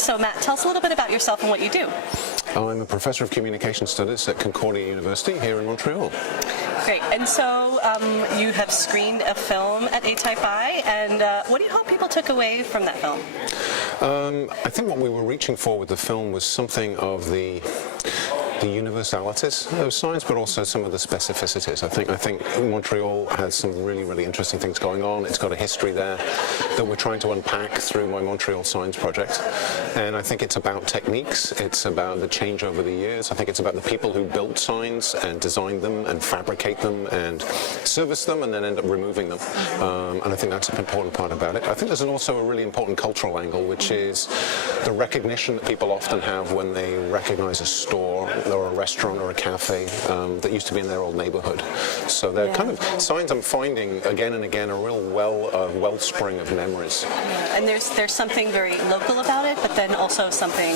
So Matt, tell us a little bit about yourself and what you do. I'm a professor of communication studies at Concordia University here in Montreal. Great. And so you have screened a film at ATypI, and what do you hope people took away from that film? I think what we were reaching for with the film was something of the universalities of science, but also some of the specificities. I think Montreal has some really, really interesting things going on. It's got a history there that we're trying to unpack through my Montreal Science Project. And I think it's about techniques. It's about the change over the years. I think it's about the people who built signs and designed them and fabricate them and service them and then end up removing them. And I think that's an important part about it. I think there's also a really important cultural angle, which is the recognition that people often have when they recognize a store or a restaurant or a cafe that used to be in their old neighborhood. So they're kind of signs I'm finding again and again a real wellspring of memories. Yeah. And there's something very local about it, but then also something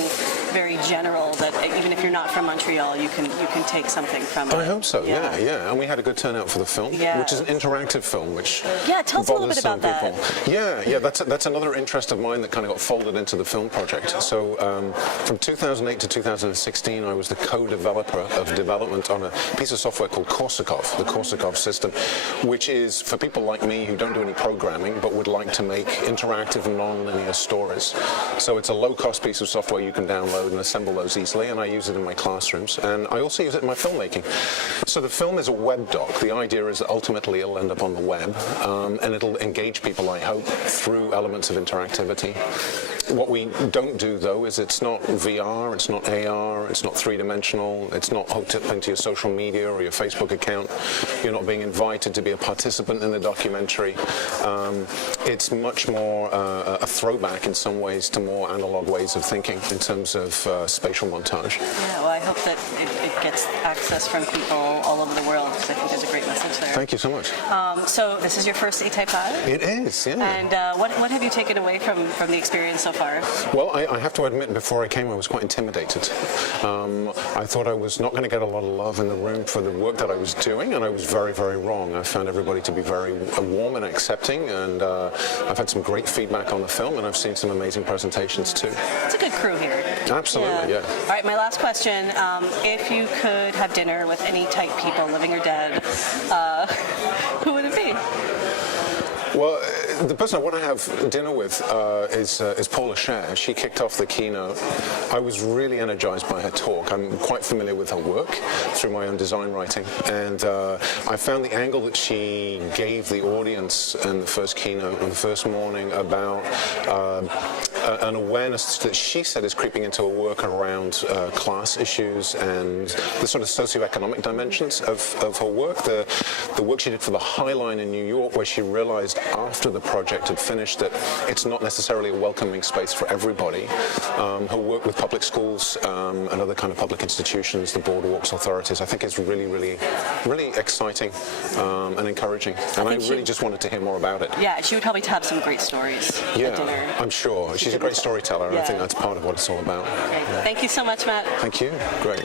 very general that even if you're not from Montreal, you can take something from it. I hope so. Yeah. And we had a good turnout for the film, which is an interactive film, which tell us a little bit about that. Yeah. That's another interest of mine that kind of got folded into the film project. So from 2008 to 2016, I was the co-developer of development on a piece of software called Korsakov, the Korsakov system, which is for people like me who don't do any programming but would like to make interactive non-linear stories. So it's a low-cost piece of software you can download and assemble those easily, and I use it in my classrooms, and I also use it in my filmmaking. So the film is a web doc. The idea is that ultimately it'll end up on the web, and it'll engage people, I hope, through elements of interactivity. What we don't do, though, is it's not VR, it's not AR, it's not three-dimensional, it's not hooked up into your social media or your Facebook account. You're not being invited to be a participant in the documentary. It's much more a throwback in some ways to more analog ways of thinking in terms of spatial montage. Yeah, well, I hope that it gets access from people all over the world, because I think there's a great message there. Thank you so much. So this is your first ATypI? It is, yeah. And what have you taken away from the experience so far? Well, I have to admit, before I came, I was quite intimidated. I thought I was not going to get a lot of love in the room for the work that I was doing, and I was very, very wrong. I found everybody to be very warm and accepting, and I've had some great feedback on the film, and I've seen some amazing presentations too. It's a good crew here. Absolutely, yeah. All right, my last question. If you could have dinner with any type people, living or dead, who would it be? Well, the person I want to have dinner with is Paula Scher. She kicked off the keynote. I was really energized by her talk. I'm quite familiar with her work through my own design writing, and I found the angle that she gave the audience in the first keynote on the first morning about an awareness that she said is creeping into her work around class issues and the sort of socioeconomic dimensions of her work. The work she did for the High Line in New York, where she realized after the project had finished that it's not necessarily a welcoming space for everybody. Her work with public schools and other kind of public institutions, the boardwalks, authorities, I think is really, really, really exciting and encouraging. And I really just wanted to hear more about it. Yeah, she would probably have some great stories at dinner. I'm sure. She's a great storyteller, and I think that's part of what it's all about. Great. Thank you so much, Matt. Thank you. Great.